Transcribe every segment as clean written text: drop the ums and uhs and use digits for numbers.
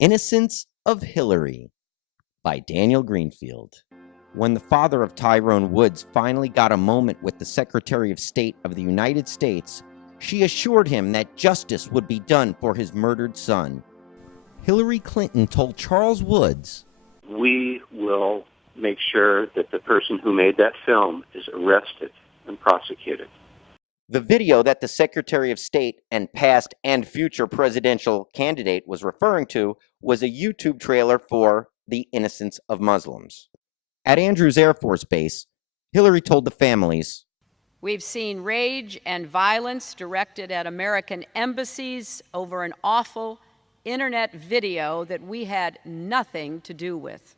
Innocence of Hillary by Daniel Greenfield. When the father of Tyrone Woods finally got a moment with the Secretary of State of the United States, she assured him that justice would be done for his murdered son. Hillary Clinton told Charles Woods, "We will make sure that the person who made that film is arrested and prosecuted." The video that the Secretary of State and past and future presidential candidate was referring to was a YouTube trailer for The Innocence of Muslims. At Andrews Air Force Base, Hillary told the families, "We've seen rage and violence directed at American embassies over an awful internet video that we had nothing to do with."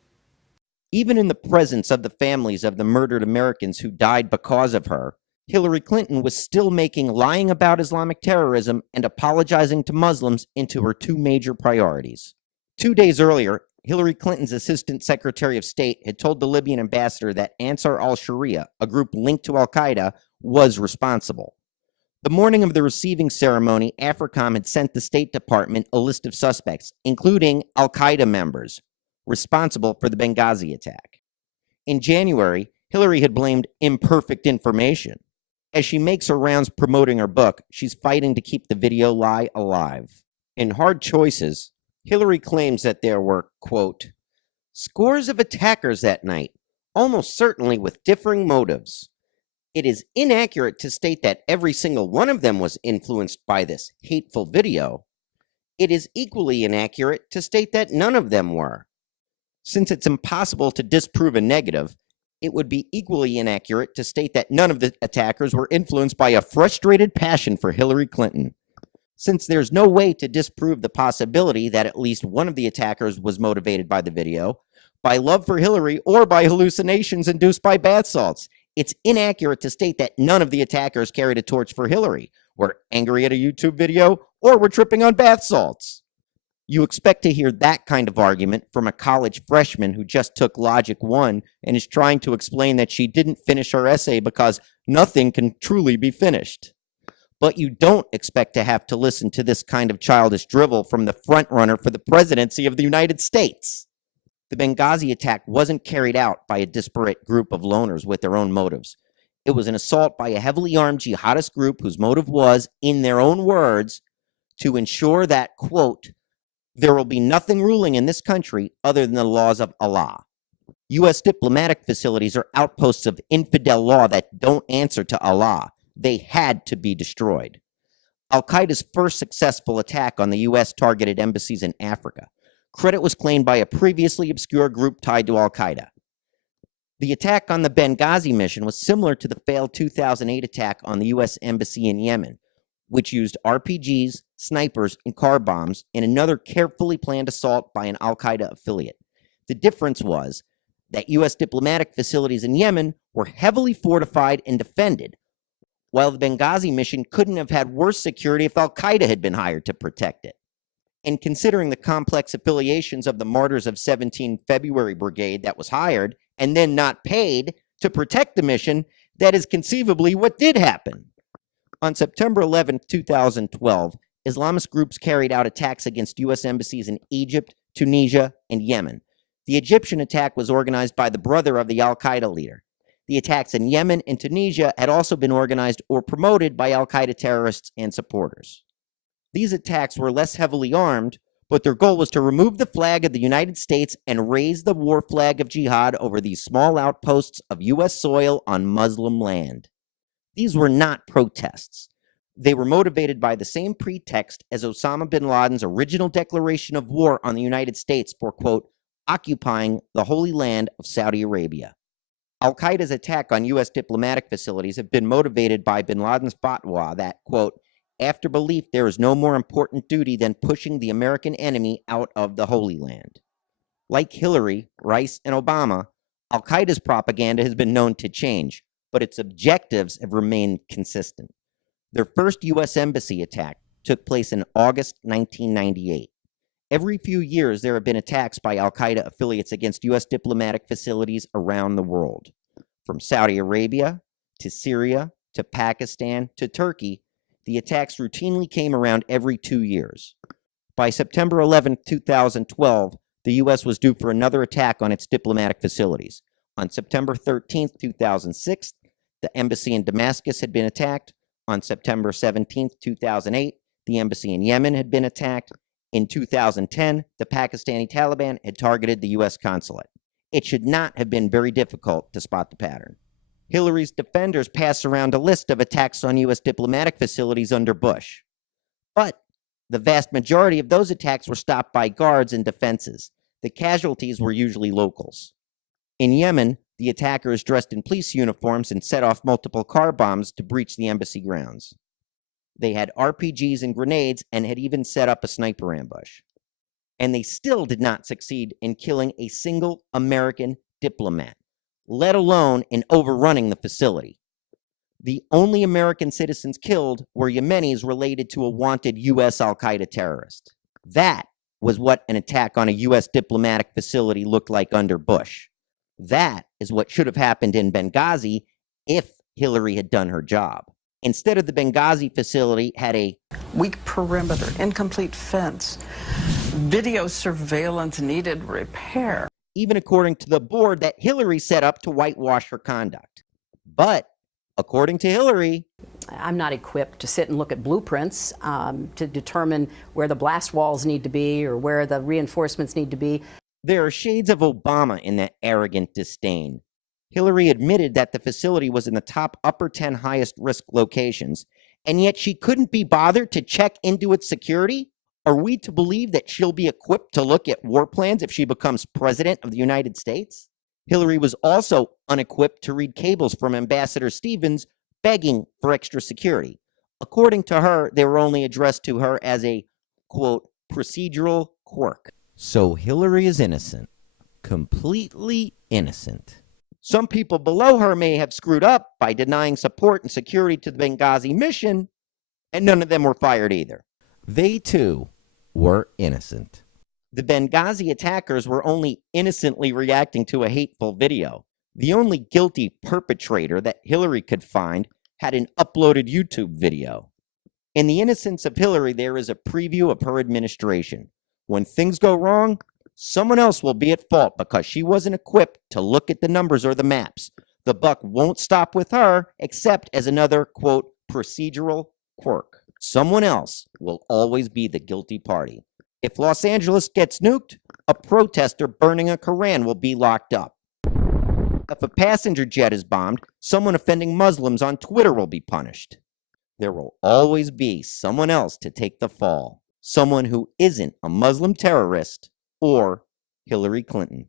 Even in the presence of the families of the murdered Americans who died because of her, Hillary Clinton was still making lying about Islamic terrorism and apologizing to Muslims into her two major priorities. 2 days earlier, Hillary Clinton's Assistant Secretary of State had told the Libyan ambassador that Ansar al-Sharia, a group linked to al-Qaeda, was responsible. The morning of the receiving ceremony, AFRICOM had sent the State Department a list of suspects, including al-Qaeda members, responsible for the Benghazi attack. In January, Hillary had blamed imperfect information. As she makes her rounds promoting her book, she's fighting to keep the video lie alive. In Hard Choices, Hillary claims that there were, quote, scores of attackers that night, almost certainly with differing motives. It is inaccurate to state that every single one of them was influenced by this hateful video. It is equally inaccurate to state that none of them were. Since it's impossible to disprove a negative, it would be equally inaccurate to state that none of the attackers were influenced by a frustrated passion for Hillary Clinton. Since there's no way to disprove the possibility that at least one of the attackers was motivated by the video, by love for Hillary, or by hallucinations induced by bath salts, it's inaccurate to state that none of the attackers carried a torch for Hillary, were angry at a YouTube video, or were tripping on bath salts. You expect to hear that kind of argument from a college freshman who just took Logic 1 and is trying to explain that she didn't finish her essay because nothing can truly be finished. But you don't expect to have to listen to this kind of childish drivel from the frontrunner for the presidency of the United States. The Benghazi attack wasn't carried out by a disparate group of loners with their own motives. It was an assault by a heavily armed jihadist group whose motive was, in their own words, to ensure that, quote, there will be nothing ruling in this country other than the laws of Allah. U.S. diplomatic facilities are outposts of infidel law that don't answer to Allah. They had to be destroyed. Al-Qaeda's first successful attack on the U.S. targeted embassies in Africa. Credit was claimed by a previously obscure group tied to Al-Qaeda. The attack on the Benghazi mission was similar to the failed 2008 attack on the U.S. embassy in Yemen, which used RPGs, snipers, and car bombs in another carefully planned assault by an al-Qaeda affiliate. The difference was that U.S. diplomatic facilities in Yemen were heavily fortified and defended, while the Benghazi mission couldn't have had worse security if al-Qaeda had been hired to protect it. And considering the complex affiliations of the Martyrs of 17 February Brigade that was hired and then not paid to protect the mission, that is conceivably what did happen. On September 11, 2012, Islamist groups carried out attacks against U.S. embassies in Egypt, Tunisia, and Yemen. The Egyptian attack was organized by the brother of the al-Qaeda leader. The attacks in Yemen and Tunisia had also been organized or promoted by al-Qaeda terrorists and supporters. These attacks were less heavily armed, but their goal was to remove the flag of the United States and raise the war flag of jihad over these small outposts of U.S. soil on Muslim land. These were not protests. They were motivated by the same pretext as Osama bin Laden's original declaration of war on the United States for, quote, occupying the Holy Land of Saudi Arabia. Al-Qaeda's attack on U.S. diplomatic facilities have been motivated by bin Laden's fatwa that, quote, after belief there is no more important duty than pushing the American enemy out of the Holy Land. Like Hillary, Rice, and Obama, Al-Qaeda's propaganda has been known to change, but its objectives have remained consistent. Their first U.S. embassy attack took place in August 1998. Every few years, there have been attacks by al-Qaeda affiliates against U.S. diplomatic facilities around the world. From Saudi Arabia to Syria to Pakistan to Turkey, the attacks routinely came around every 2 years. By September 11, 2012, the U.S. was due for another attack on its diplomatic facilities. On September 13, 2006, the embassy in Damascus had been attacked. On September 17, 2008, the embassy in Yemen had been attacked. In 2010, the Pakistani Taliban had targeted the U.S. consulate. It should not have been very difficult to spot the pattern. Hillary's defenders pass around a list of attacks on U.S. diplomatic facilities under Bush. But the vast majority of those attacks were stopped by guards and defenses. The casualties were usually locals. In Yemen, the attackers dressed in police uniforms and set off multiple car bombs to breach the embassy grounds. They had RPGs and grenades and had even set up a sniper ambush. And they still did not succeed in killing a single American diplomat, let alone in overrunning the facility. The only American citizens killed were Yemenis related to a wanted U.S. al-Qaeda terrorist. That was what an attack on a U.S. diplomatic facility looked like under Bush. That is what should have happened in Benghazi if Hillary had done her job. Instead of the Benghazi facility had a weak perimeter, incomplete fence, video surveillance needed repair. Even according to the board that Hillary set up to whitewash her conduct. But according to Hillary, I'm not equipped to sit and look at blueprints to determine where the blast walls need to be or where the reinforcements need to be. There are shades of Obama in that arrogant disdain. Hillary admitted that the facility was in the top upper 10 highest risk locations, and yet she couldn't be bothered to check into its security? Are we to believe that she'll be equipped to look at war plans if she becomes president of the United States? Hillary was also unequipped to read cables from Ambassador Stevens begging for extra security. According to her, they were only addressed to her as a, quote, procedural quirk. So Hillary is innocent. Completely innocent. Some people below her may have screwed up by denying support and security to the Benghazi mission, and none of them were fired either. They, too, were innocent. The Benghazi attackers were only innocently reacting to a hateful video. The only guilty perpetrator that Hillary could find had an uploaded YouTube video. In The Innocence of Hillary, there is a preview of her administration. When things go wrong, someone else will be at fault because she wasn't equipped to look at the numbers or the maps. The buck won't stop with her, except as another, quote, procedural quirk. Someone else will always be the guilty party. If Los Angeles gets nuked, a protester burning a Koran will be locked up. If a passenger jet is bombed, someone offending Muslims on Twitter will be punished. There will always be someone else to take the fall. Someone who isn't a Muslim terrorist or Hillary Clinton.